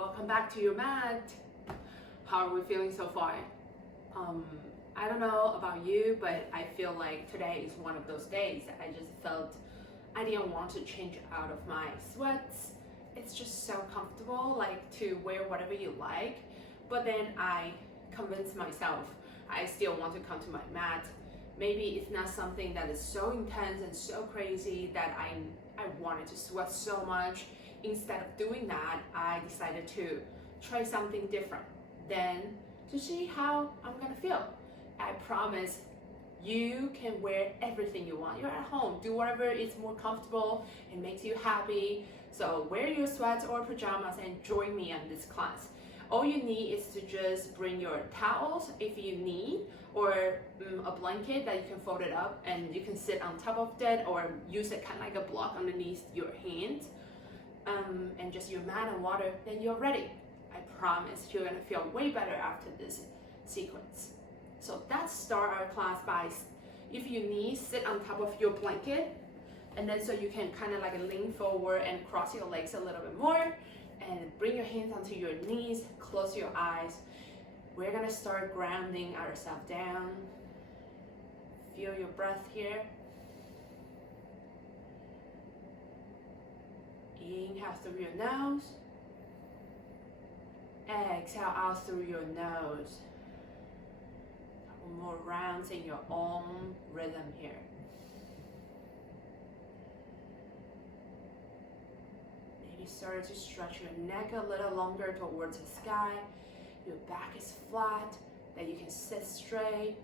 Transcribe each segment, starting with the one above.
Welcome back to your mat. How are we feeling so far? I don't know about you, but I feel like today is one of those days that I just felt I didn't want to change out of my sweats. It's just so comfortable, like to wear whatever you like. But then I convinced myself I still want to come to my mat. Maybe it's not something that is so intense and so crazy that I wanted to sweat so much. Instead of doing that, I decided to try something different. Then to see how I'm gonna feel. I promise you can wear everything you want. You're at home, do whatever is more comfortable and makes you happy. So wear your sweats or pajamas and join me on this class. All you need is to just bring your towels if you need, or a blanket that you can fold it up and you can sit on top of that, or use it kind of like a block underneath your hands, and just your mat and water, then you're ready. I promise you're gonna feel way better after this sequence. So let's start our class by, if you need, sit on top of your blanket, and then so you can kind of like lean forward and cross your legs a little bit more, and bring your hands onto your knees, close your eyes. We're gonna start grounding ourselves down. Feel your breath here. Inhale through your nose. Exhale out through your nose. Couple more rounds in your own rhythm here. Maybe start to stretch your neck a little longer towards the sky. Your back is flat, that you can sit straight.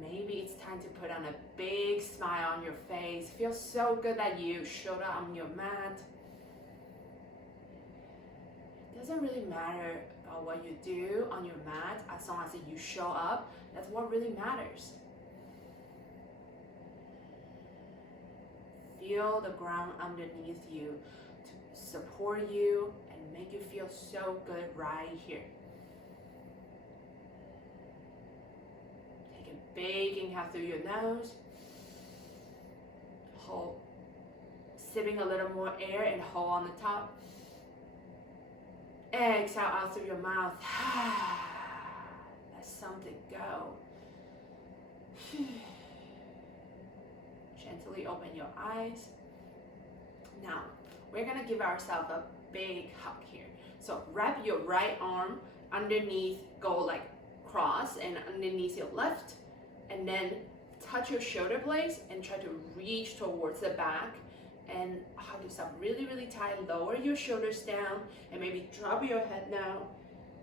Maybe it's time to put on a big smile on your face. Feels so good that you showed up on your mat. It doesn't really matter about what you do on your mat, as long as you show up. That's what really matters. Feel the ground underneath you to support you and make you feel so good right here. Take a big inhale through your nose. Hold, sipping a little more air and hold on the top. Exhale out through your mouth. Let something go. Gently open your eyes. Now, we're gonna give ourselves a big hug here. So wrap your right arm underneath, go like cross and underneath your left, and then touch your shoulder blades and try to reach towards the back and hug yourself really, really tight. Lower your shoulders down and maybe drop your head now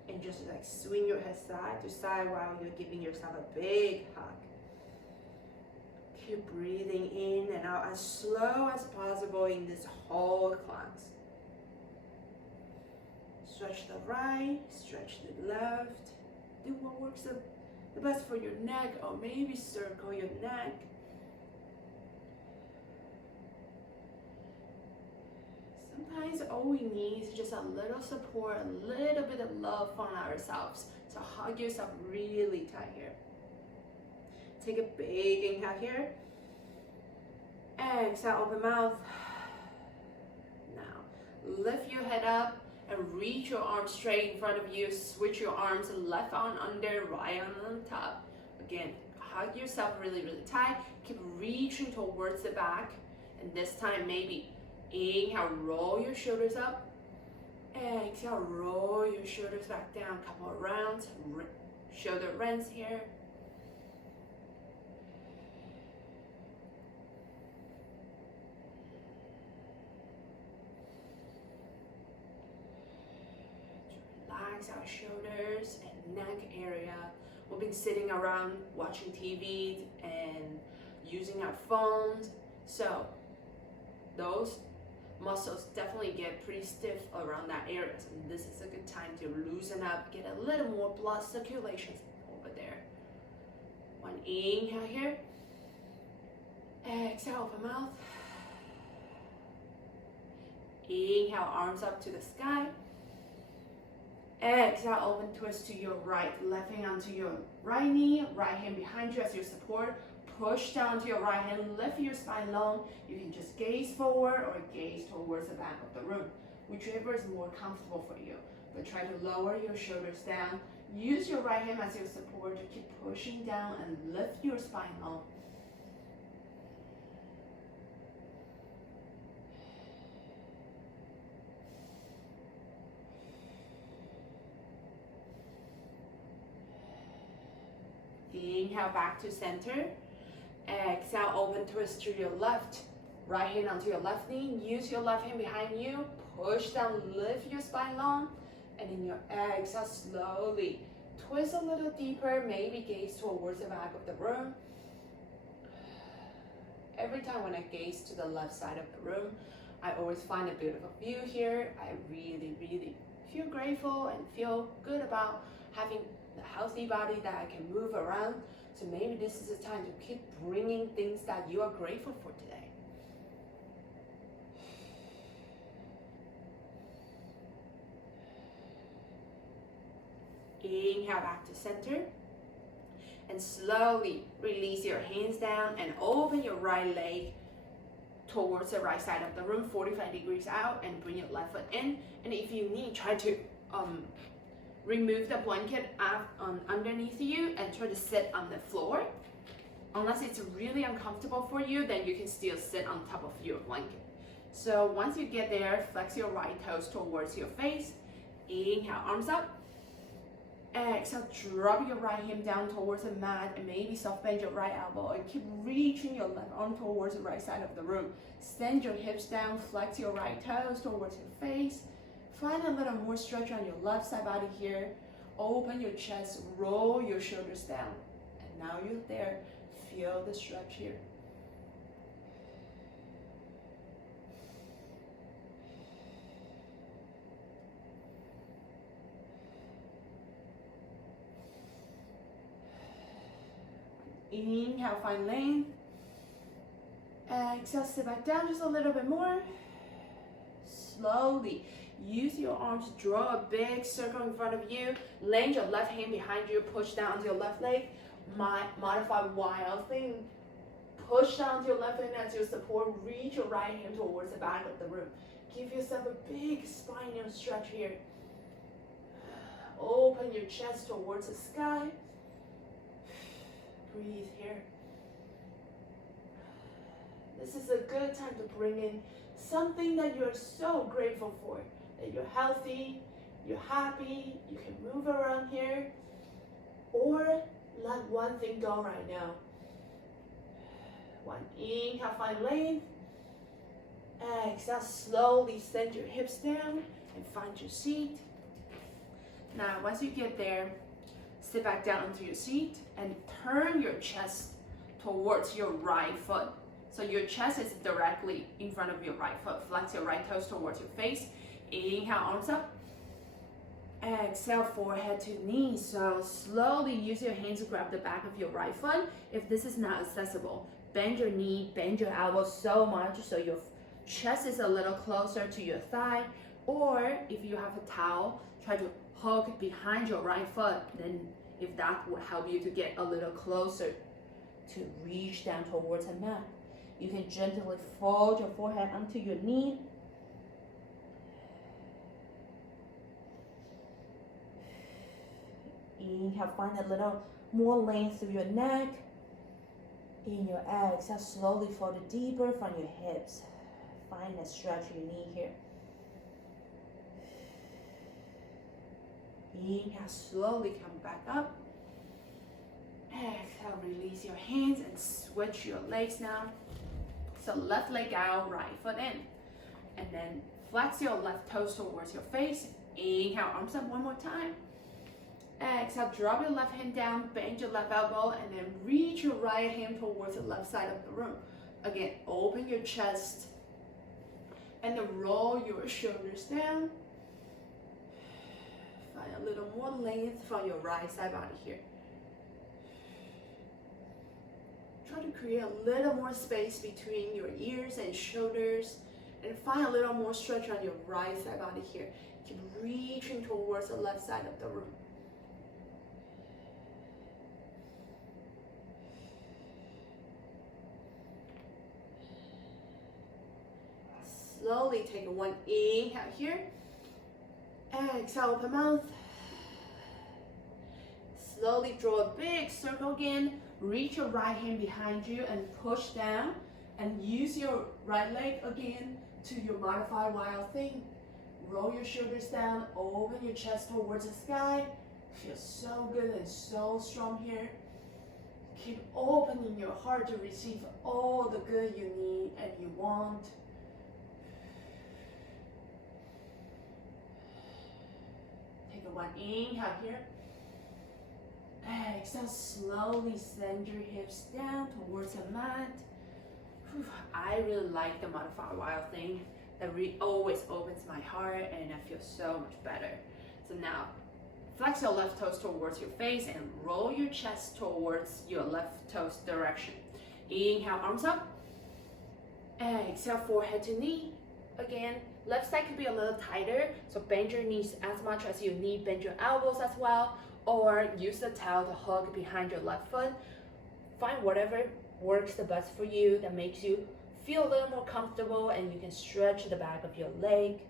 and just like swing your head side to side while you're giving yourself a big hug. Keep breathing in and out as slow as possible in this whole class. Stretch the right, stretch the left. Do what works the best for your neck, or maybe circle your neck. Sometimes all we need is just a little support, a little bit of love from ourselves. So hug yourself really tight here. Take a big inhale here. Exhale, open mouth. Now, lift your head up and reach your arms straight in front of you. Switch your arms, left arm under, right arm on top. Again, hug yourself really, really tight. Keep reaching towards the back. And this time, maybe inhale, roll your shoulders up. Exhale, roll your shoulders back down. Couple of rounds. Shoulder rinse here. Relax our shoulders and neck area. We've been sitting around watching TV and using our phones, so those muscles definitely get pretty stiff around that area. So this is a good time to loosen up, get a little more blood circulation over there. One inhale here. Exhale, open mouth. Inhale, arms up to the sky. Exhale, open twist to your right. Left hand onto your right knee, right hand behind you as your support. Push down to your right hand, lift your spine long. You can just gaze forward or gaze towards the back of the room. whichever is more comfortable for you. But try to lower your shoulders down. Use your right hand as your support to keep pushing down and lift your spine up. Inhale back to center. Exhale, open twist to your left. Right hand onto your left knee. Use your left hand behind you. Push down, lift your spine long. And in your exhale, slowly twist a little deeper. Maybe gaze towards the back of the room. Every time when I gaze to the left side of the room, I always find a beautiful view here. I really, really feel grateful and feel good about having a healthy body that I can move around. So maybe this is the time to keep bringing things that you are grateful for today. Inhale back to center. And slowly release your hands down and open your right leg towards the right side of the room, 45 degrees out, and bring your left foot in. And if you need, try to remove the blanket underneath you and try to sit on the floor. Unless it's really uncomfortable for you, then you can still sit on top of your blanket. So once you get there, flex your right toes towards your face. Inhale, arms up. Exhale, drop your right hand down towards the mat and maybe soft bend your right elbow and keep reaching your left arm towards the right side of the room. Send your hips down, flex your right toes towards your face. Find a little more stretch on your left side body here. Open your chest, roll your shoulders down. And now you're there. Feel the stretch here. Inhale, find length. Exhale, sit back down just a little bit more. Slowly use your arms to draw a big circle in front of you. Land your left hand behind you, push down to your left leg. Modify wild thing. Push down to your left hand as your support. Reach your right hand towards the back of the room. Give yourself a big spinal stretch here. Open your chest towards the sky. Breathe here. This is a good time to bring in something that you're so grateful for. That you're healthy, you're happy, you can move around here. Or let one thing go right now. One inhale, find length. Exhale, slowly send your hips down and find your seat. Now, once you get there, sit back down onto your seat and turn your chest towards your right foot. So your chest is directly in front of your right foot. Flex your right toes towards your face. Inhale, arms up. Exhale, forehead to knees. So slowly use your hands to grab the back of your right foot. If this is not accessible, bend your knee, bend your elbow so much so your chest is a little closer to your thigh. Or if you have a towel, try to hook behind your right foot. Then if that will help you to get a little closer to reach down towards the mat. You can gently fold your forehead onto your knee. Inhale, find a little more length through your neck. In your exhale, slowly fold it deeper from your hips. Find a stretch you need here. Inhale, slowly come back up. Exhale, release your hands and switch your legs now. So left leg out, right foot in. And then flex your left toes towards your face. Inhale, arms up one more time. Exhale, drop your left hand down, bend your left elbow, and then reach your right hand towards the left side of the room. Again, open your chest and then roll your shoulders down. Find a little more length from your right side body here. Try to create a little more space between your ears and shoulders and find a little more stretch on your right side body here. Keep reaching towards the left side of the room. Slowly take one inhale here. Exhale, open mouth. Slowly draw a big circle again. Reach your right hand behind you and push down. And use your right leg again to your modified wild thing. Roll your shoulders down, open your chest towards the sky. Feels so good and so strong here. Keep opening your heart to receive all the good you need and you want. Take one inhale here. Exhale, slowly send your hips down towards the mat. I really like the modified wild thing. That really always opens my heart and I feel so much better. So now, flex your left toes towards your face and roll your chest towards your left toes direction. Inhale, arms up. Exhale, forehead to knee. Again, left side could be a little tighter, so bend your knees as much as you need. Bend your elbows as well, or use the towel to hug behind your left foot. Find whatever works the best for you that makes you feel a little more comfortable, and you can stretch the back of your leg.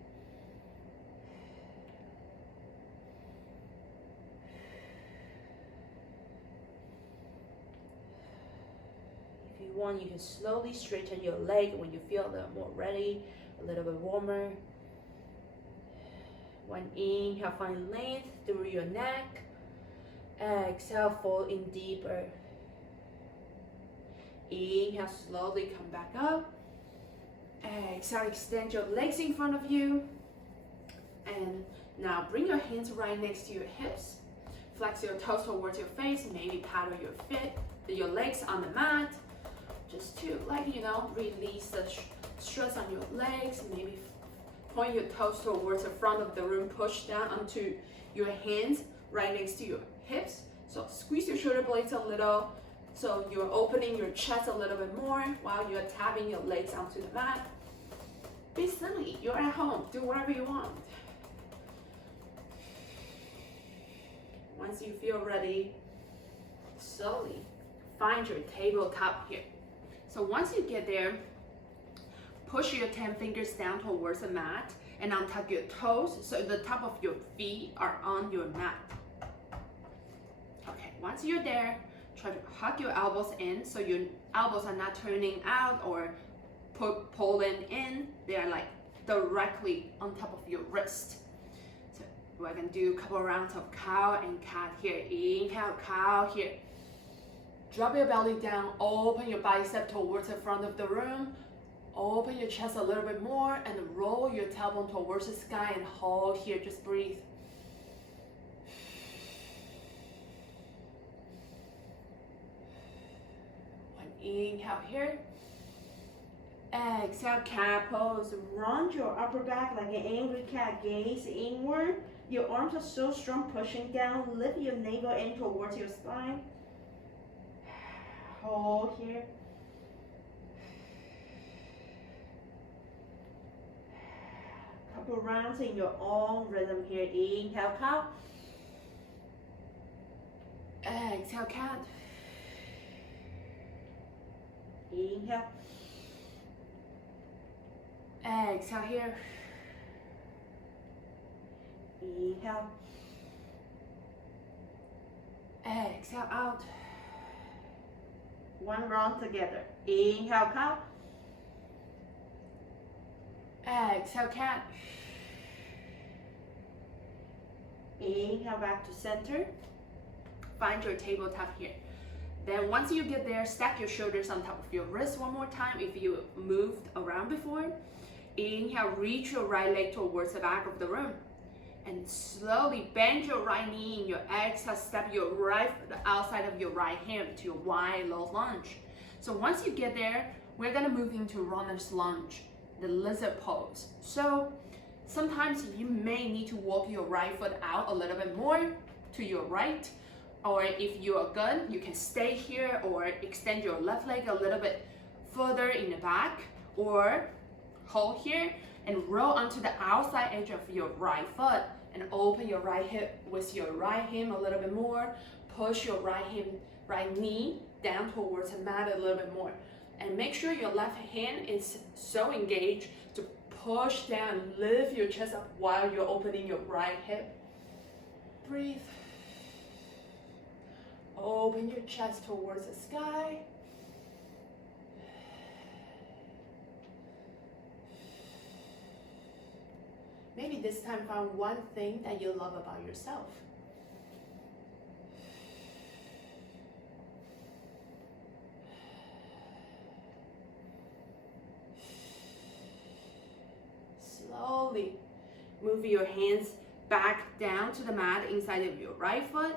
If you want, you can slowly straighten your leg when you feel a little more ready, a little bit warmer. One inhale, find length through your neck. Exhale, fold in deeper. Inhale, slowly come back up. Exhale, extend your legs in front of you. And now bring your hands right next to your hips. Flex your toes towards your face. Maybe paddle your feet, your legs on the mat. Just to release the stress on your legs. Maybe point your toes towards the front of the room. Push down onto your hands right next to your hips. So squeeze your shoulder blades a little. So you're opening your chest a little bit more while you're tapping your legs onto the mat. Be silly, you're at home, do whatever you want. Once you feel ready, slowly find your tabletop here. So once you get there, push your 10 fingers down towards the mat and untuck your toes so the top of your feet are on your mat. Okay, once you're there, try to hug your elbows in so your elbows are not turning out or pulling in. They are like directly on top of your wrist. So we're gonna do a couple rounds of cow and cat here. Inhale, cow here. Drop your belly down, open your bicep towards the front of the room. Open your chest a little bit more and roll your tailbone towards the sky and hold here, just breathe. Inhale here. Exhale, cat pose. Round your upper back like an angry cat. Gaze inward. Your arms are so strong, pushing down. Lift your navel in towards your spine. Hold here. Couple rounds in your own rhythm here. Inhale, cow. Exhale, cat. Inhale. Exhale here. Inhale. Exhale out. One round together. Inhale, cow. Exhale, cat. Inhale, back to center. Find your tabletop here. Then once you get there, stack your shoulders on top of your wrists one more time if you moved around before. Inhale, reach your right leg towards the back of the room. And slowly bend your right knee. In your exhale, step your right foot outside of your right hip to a wide low lunge. So once you get there, we're gonna move into runner's lunge, the lizard pose. So sometimes you may need to walk your right foot out a little bit more to your right. Or if you are good, you can stay here or extend your left leg a little bit further in the back, or hold here and roll onto the outside edge of your right foot and open your right hip with your right hand a little bit more. Push your right knee down towards the mat a little bit more. And make sure your left hand is so engaged to push down, lift your chest up while you're opening your right hip. Breathe. Open your chest towards the sky. Maybe this time find one thing that you love about yourself. Slowly move your hands back down to the mat inside of your right foot.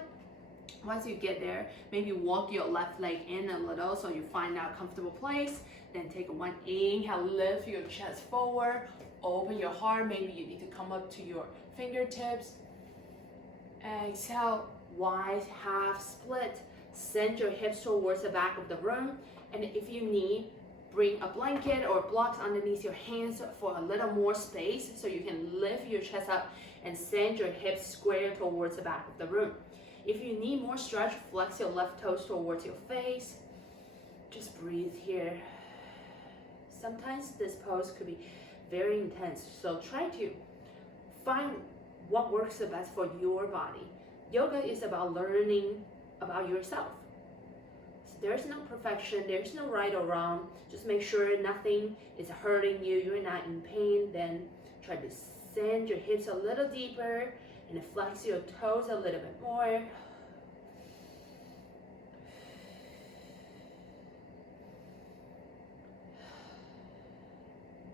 Once you get there, maybe walk your left leg in a little so you find a comfortable place. Then take one inhale, lift your chest forward, open your heart. Maybe you need to come up to your fingertips. Exhale, wide half split. Send your hips towards the back of the room. And if you need, bring a blanket or blocks underneath your hands for a little more space so you can lift your chest up and send your hips square towards the back of the room. If you need more stretch, flex your left toes towards your face. Just breathe here. Sometimes this pose could be very intense, so try to find what works the best for your body. Yoga is about learning about yourself. There's no perfection, there's no right or wrong. Just make sure nothing is hurting you, you're not in pain. Then try to send your hips a little deeper and flex your toes a little bit more.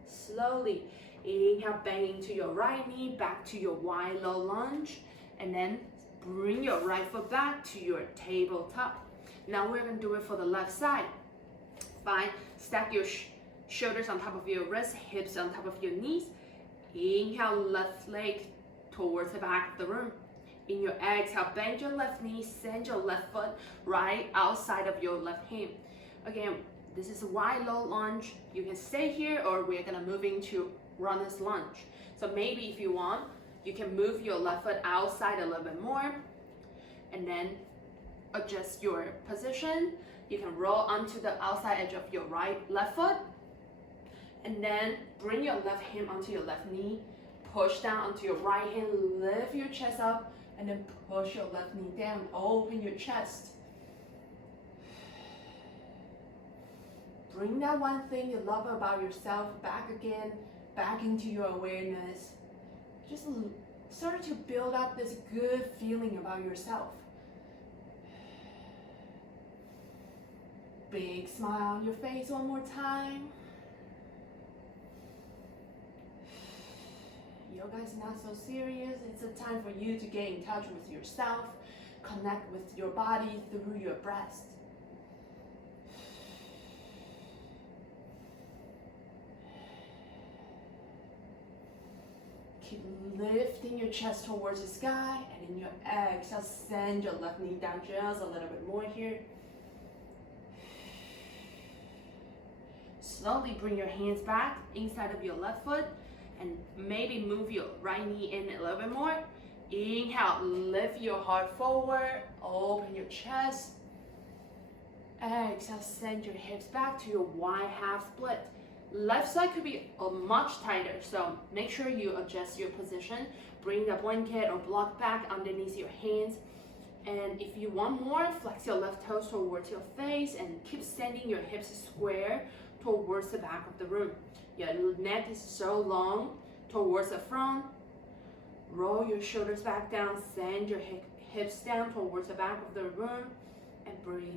Slowly inhale, bend into your right knee, back to your wide low lunge, and then bring your right foot back to your tabletop. Now we're going to do it for the left side. Fine, stack your shoulders on top of your wrists, hips on top of your knees. Inhale, left leg towards the back of the room. In your exhale, bend your left knee, send your left foot right outside of your left hand. Again, this is a wide low lunge. You can stay here or we're going to move into runner's lunge. So maybe if you want, you can move your left foot outside a little bit more and then adjust your position. You can roll onto the outside edge of your left foot and then bring your left hand onto your left knee, push down onto your right hand, lift your chest up and then push your left knee down, open your chest. Bring that one thing you love about yourself back again, back into your awareness. Just start to build up this good feeling about yourself. Big smile on your face one more time. Yoga is not so serious. It's a time for you to get in touch with yourself, connect with your body through your breath. Keep lifting your chest towards the sky, and in your exhale, send your left knee down just a little bit more here. Slowly bring your hands back inside of your left foot and maybe move your right knee in a little bit more. Inhale, lift your heart forward, open your chest. Exhale, send your hips back to your wide half split. Left side could be much tighter, so make sure you adjust your position. Bring the blanket or block back underneath your hands. And if you want more, flex your left toes towards your face and keep sending your hips square towards the back of the room. Your neck is so long towards the front. Roll your shoulders back down, send your hips down towards the back of the room, and breathe.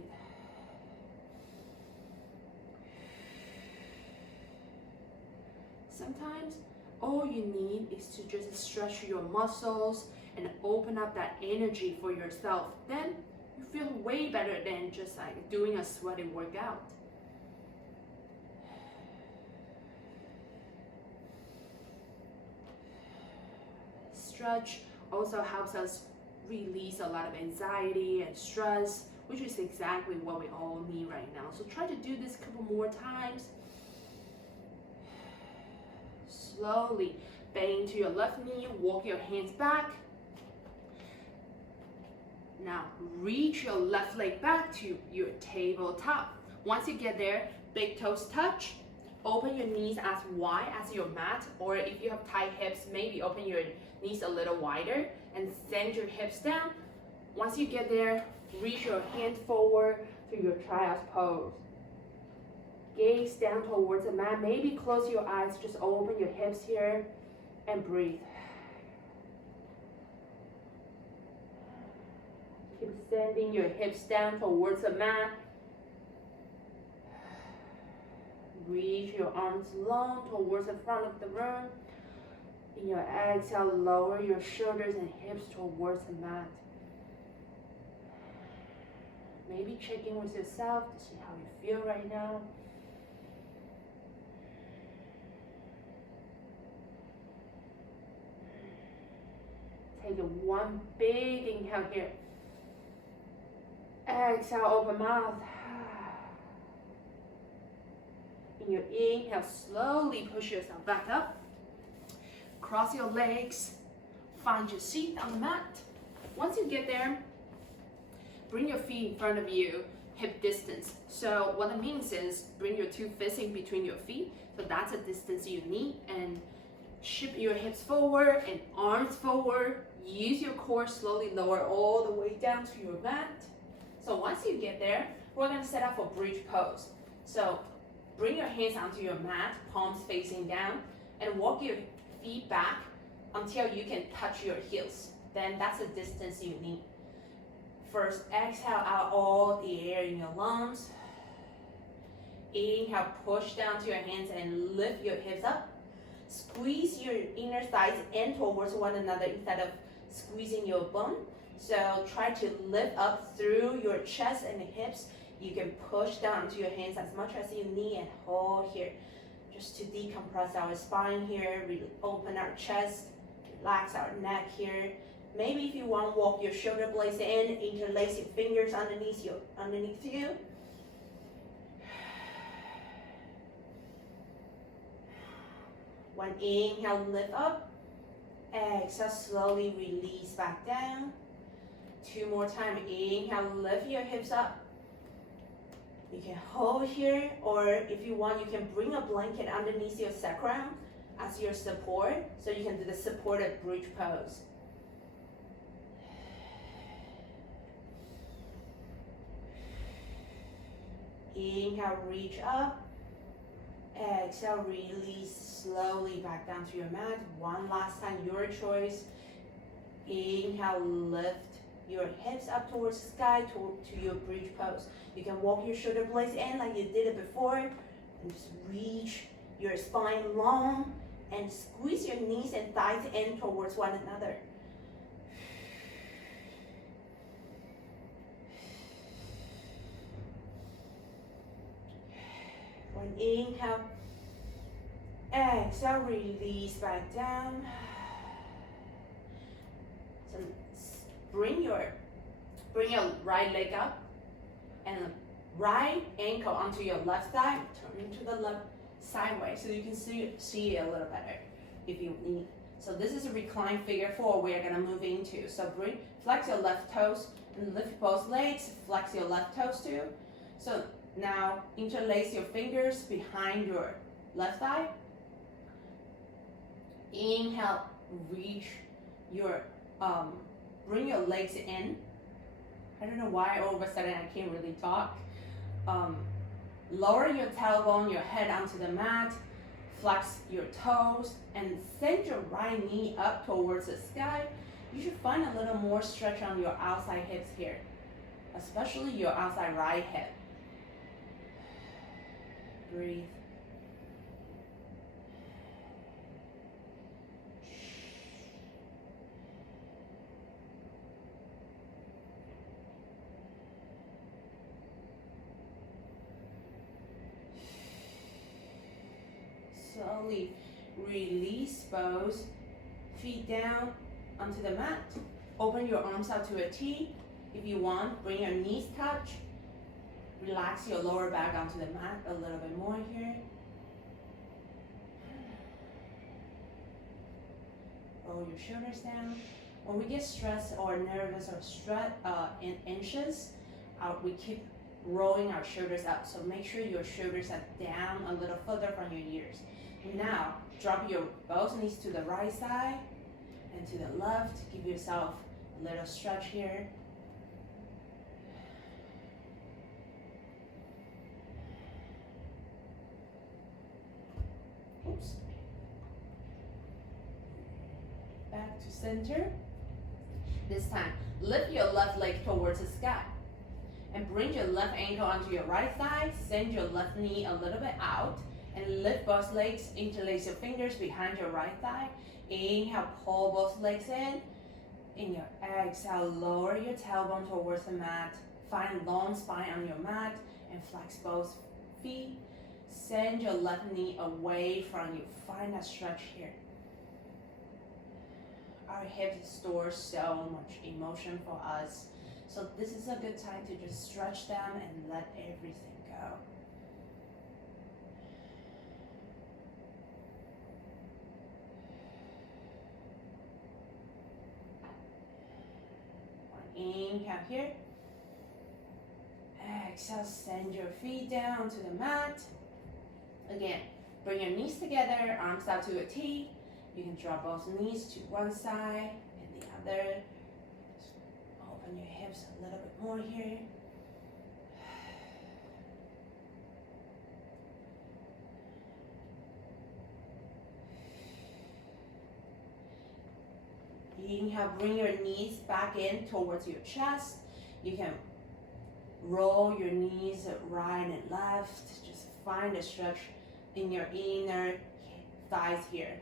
Sometimes all you need is to just stretch your muscles and open up that energy for yourself. Then you feel way better than just like doing a sweaty workout. Stretch also helps us release a lot of anxiety and stress, which is exactly what we all need right now. So try to do this a couple more times. Slowly bend to your left knee, walk your hands back. Now reach your left leg back to your tabletop. Once you get there, big toes touch, Open your knees as wide as your mat, or if you have tight hips, maybe open your knees a little wider and send your hips down. Once you get there, reach your hands forward to your child's pose. Gaze down towards the mat. Maybe close your eyes, just open your hips here and breathe. Keep sending your hips down towards the mat. Reach your arms long towards the front of the room. In your exhale, lower your shoulders and hips towards the mat. Maybe check in with yourself to see how you feel right now. Take one big inhale here. Exhale, open mouth. In your inhale, slowly push yourself back up. Cross your legs. Find your seat on the mat. Once you get there, bring your feet in front of you, hip distance. So what that means is bring your two fists in between your feet. So that's the distance you need. And shift your hips forward and arms forward. Use your core, slowly lower all the way down to your mat. So once you get there, we're gonna set up for bridge pose. So bring your hands onto your mat, palms facing down, and walk your feet back until you can touch your heels. Then that's the distance you need. First, exhale out all the air in your lungs. Inhale, push down to your hands and lift your hips up. Squeeze your inner thighs in towards one another instead of squeezing your bum. So try to lift up through your chest and hips. You can push down to your hands as much as you need and hold here. Just to decompress our spine here, really open our chest, relax our neck here. Maybe if you want, walk your shoulder blades in, interlace your fingers underneath you. One inhale, lift up. Exhale, slowly release back down. Two more times. Inhale, lift your hips up. You can hold here, or if you want, you can bring a blanket underneath your sacrum as your support, so you can do the supported bridge pose. Inhale, reach up. Exhale, release slowly back down to your mat. One last time, your choice. Inhale, lift your hips up towards the sky to your bridge pose. You can walk your shoulder blades in like you did it before, and just reach your spine long and squeeze your knees and thighs in towards one another. One inhale, exhale, release back down. So bring your right leg up and right ankle onto your left thigh. Turn to the left sideways so you can see it a little better if you need. So this is a reclined figure 4 we're gonna move into. So flex your left toes and lift both legs. Flex your left toes too. So now interlace your fingers behind your left thigh. Inhale, reach your, bring your legs in. I don't know why all of a sudden I can't really talk. Lower your tailbone, your head onto the mat. Flex your toes and send your right knee up towards the sky. You should find a little more stretch on your outside hips here, especially your outside right hip. Breathe. Slowly release both feet down onto the mat. Open your arms out to a T. If you want, bring your knees touch. Relax your lower back onto the mat a little bit more here. Roll your shoulders down. When we get stressed or nervous or anxious, we keep rolling our shoulders up. So make sure your shoulders are down a little further from your ears. Now, drop your both knees to the right side and to the left. Give yourself a little stretch here. Oops. Back to center. This time, lift your left leg towards the sky. And bring your left ankle onto your right side. Send your left knee a little bit out. And lift both legs. Interlace your fingers behind your right thigh. Inhale, pull both legs in. In your exhale, lower your tailbone towards the mat. Find long spine on your mat and flex both feet. Send your left knee away from you. Find that stretch here. Our hips store so much emotion for us. So this is a good time to just stretch them and let everything go. Inhale here. Exhale, send your feet down to the mat. Again, bring your knees together, arms out to a T. You can drop both knees to one side and the other. Just open your hips a little bit more here. Inhale, bring your knees back in towards your chest. You can roll your knees right and left. Just find a stretch in your inner thighs here.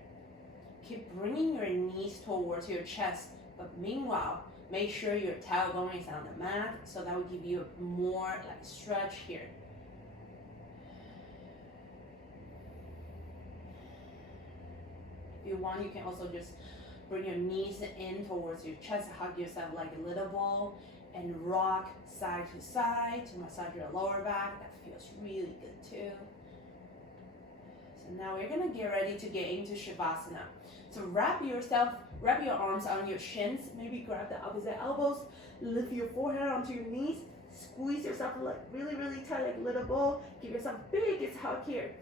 Keep bringing your knees towards your chest, but meanwhile, make sure your tailbone is on the mat, so that will give you more like stretch here. If you want, you can also just bring your knees in towards your chest, hug yourself like a little ball, and rock side to side to massage your lower back. That feels really good too. So now we're gonna get ready to get into Shavasana. So wrap your arms on your shins, maybe grab the opposite elbows, lift your forehead onto your knees, squeeze yourself like really, really tight like a little ball. Give yourself biggest hug here.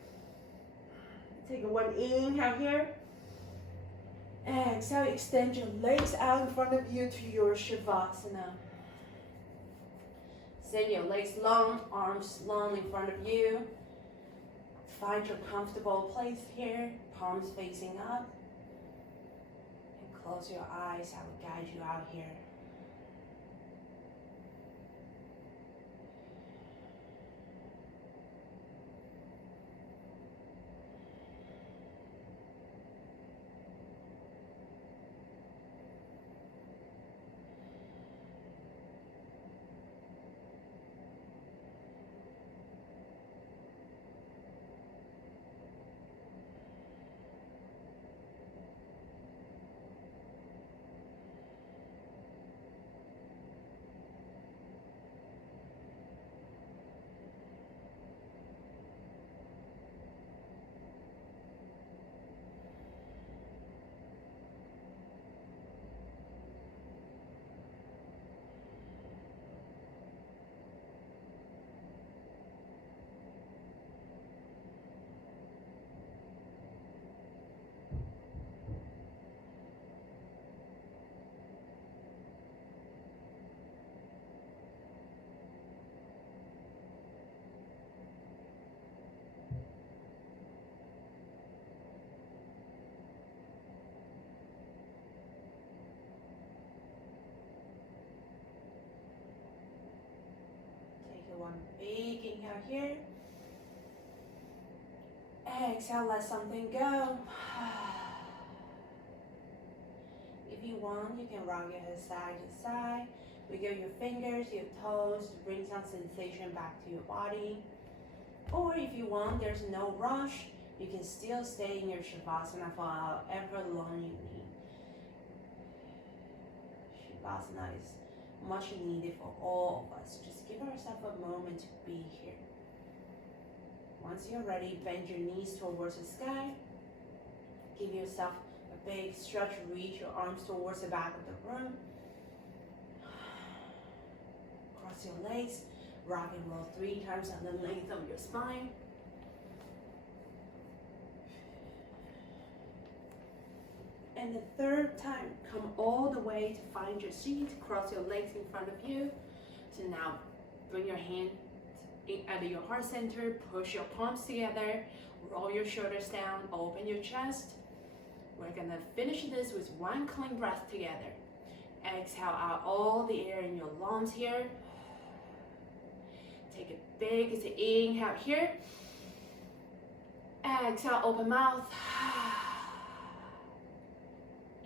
Take a one inhale here. Exhale, extend your legs out in front of you to your Shavasana. Send your legs long, arms long in front of you. Find your comfortable place here, palms facing up. And close your eyes, I will guide you out here. One big inhale here. Exhale, let something go. If you want, you can rock your head side to side. Wiggle your fingers, your toes to bring some sensation back to your body. Or if you want, there's no rush. You can still stay in your Shavasana for however long you need. Shavasana is much needed for all of us. Just give ourselves a moment to be here. Once you're ready, bend your knees towards the sky. Give yourself a big stretch. Reach your arms towards the back of the room. Cross your legs. Rock and roll 3 times on the length of your spine. And the 3rd time, come all the way to find your seat, cross your legs in front of you. So now bring your hand at your heart center, push your palms together, roll your shoulders down, open your chest. We're gonna finish this with 1 clean breath together. Exhale out all the air in your lungs here. Take a big inhale here. Exhale, open mouth.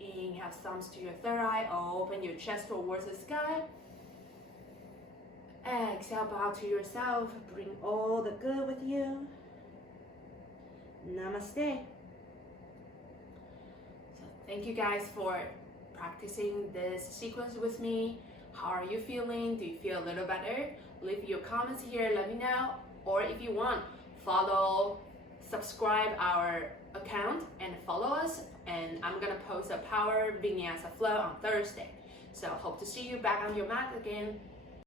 Inhale, thumbs to your third eye. Open your chest towards the sky. Exhale, bow to yourself. Bring all the good with you. Namaste. So thank you guys for practicing this sequence with me. How are you feeling? Do you feel a little better? Leave your comments here, let me know. Or if you want, subscribe our account and follow us. And I'm gonna post a power vinyasa flow on Thursday. So hope to see you back on your mat again.